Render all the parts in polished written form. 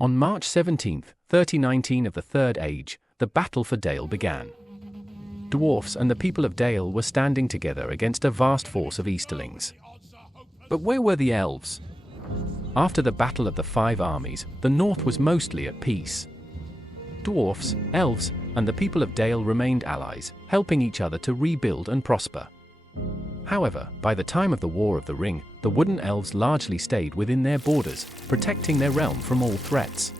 On March 17, 3019 of the Third Age, the battle for Dale began. Dwarfs and the people of Dale were standing together against a vast force of Easterlings. But where were the Elves? After the Battle of the Five Armies, the North was mostly at peace. Dwarfs, Elves, and the people of Dale remained allies, helping each other to rebuild and prosper. However, by the time of the War of the Ring, the Wooden Elves largely stayed within their borders, protecting their realm from all threats.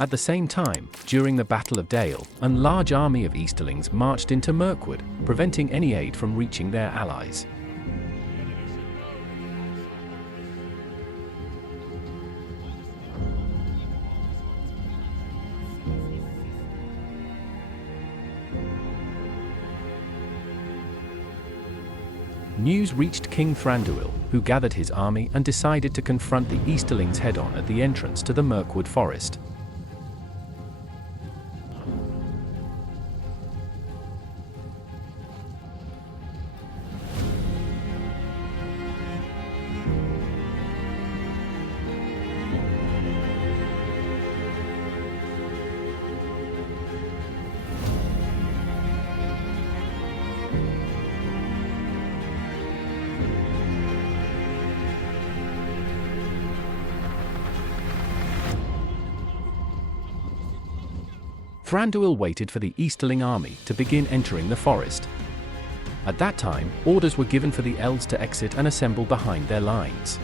At the same time, during the Battle of Dale, a large army of Easterlings marched into Mirkwood, preventing any aid from reaching their allies. News reached King Thranduil, who gathered his army and decided to confront the Easterlings head-on at the entrance to the Mirkwood forest. Thranduil waited for the Easterling army to begin entering the forest. At that time, orders were given for the Elves to exit and assemble behind their lines.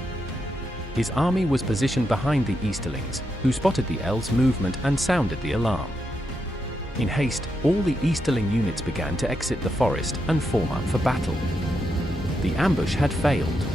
His army was positioned behind the Easterlings, who spotted the Elves' movement and sounded the alarm. In haste, all the Easterling units began to exit the forest and form up for battle. The ambush had failed.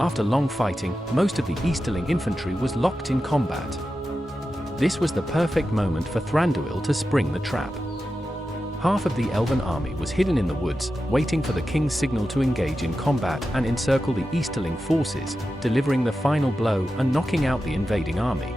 After long fighting, most of the Easterling infantry was locked in combat. This was the perfect moment for Thranduil to spring the trap. Half of the Elven army was hidden in the woods, waiting for the king's signal to engage in combat and encircle the Easterling forces, delivering the final blow and knocking out the invading army.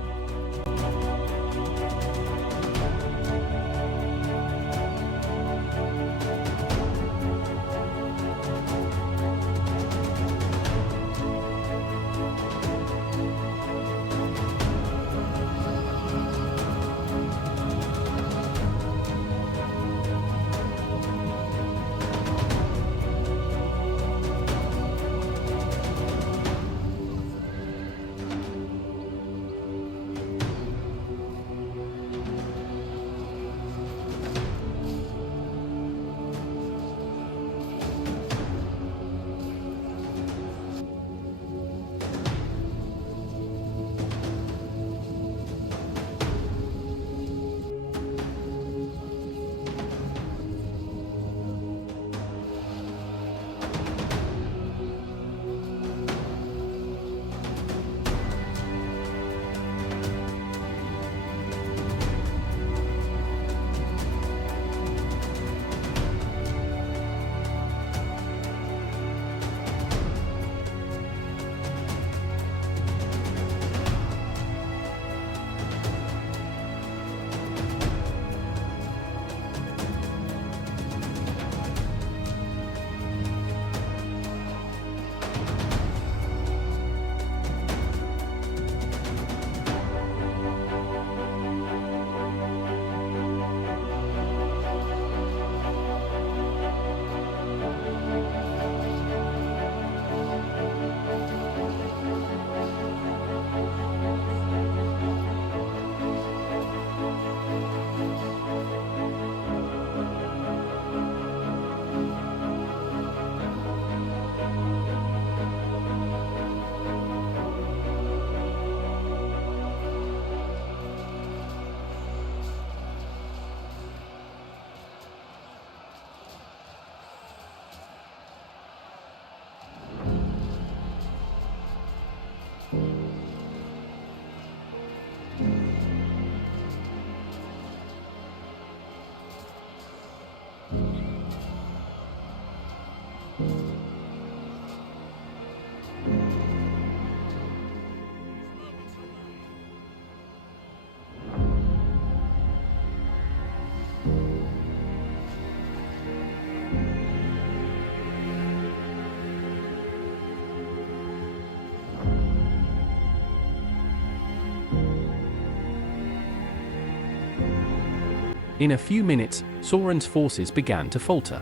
In a few minutes, Sauron's forces began to falter.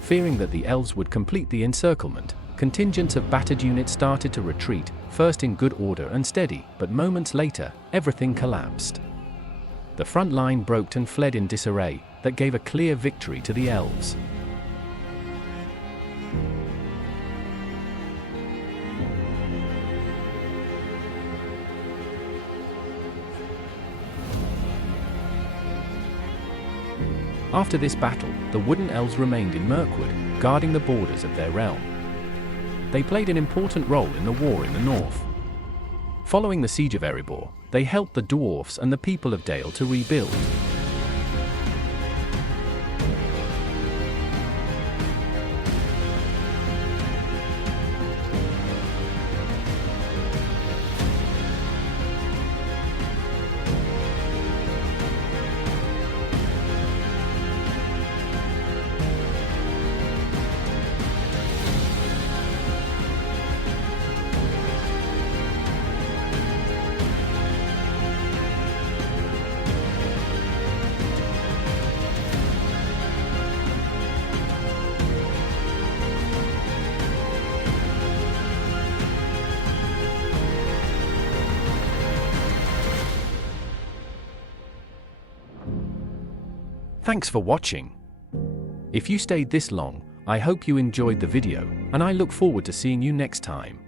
Fearing that the Elves would complete the encirclement, contingents of battered units started to retreat, first in good order and steady, but moments later, everything collapsed. The front line broke and fled in disarray, that gave a clear victory to the Elves. After this battle, the Wooden Elves remained in Mirkwood, guarding the borders of their realm. They played an important role in the war in the north. Following the siege of Erebor, they helped the dwarfs and the people of Dale to rebuild. Thanks for watching. If you stayed this long, I hope you enjoyed the video, and I look forward to seeing you next time.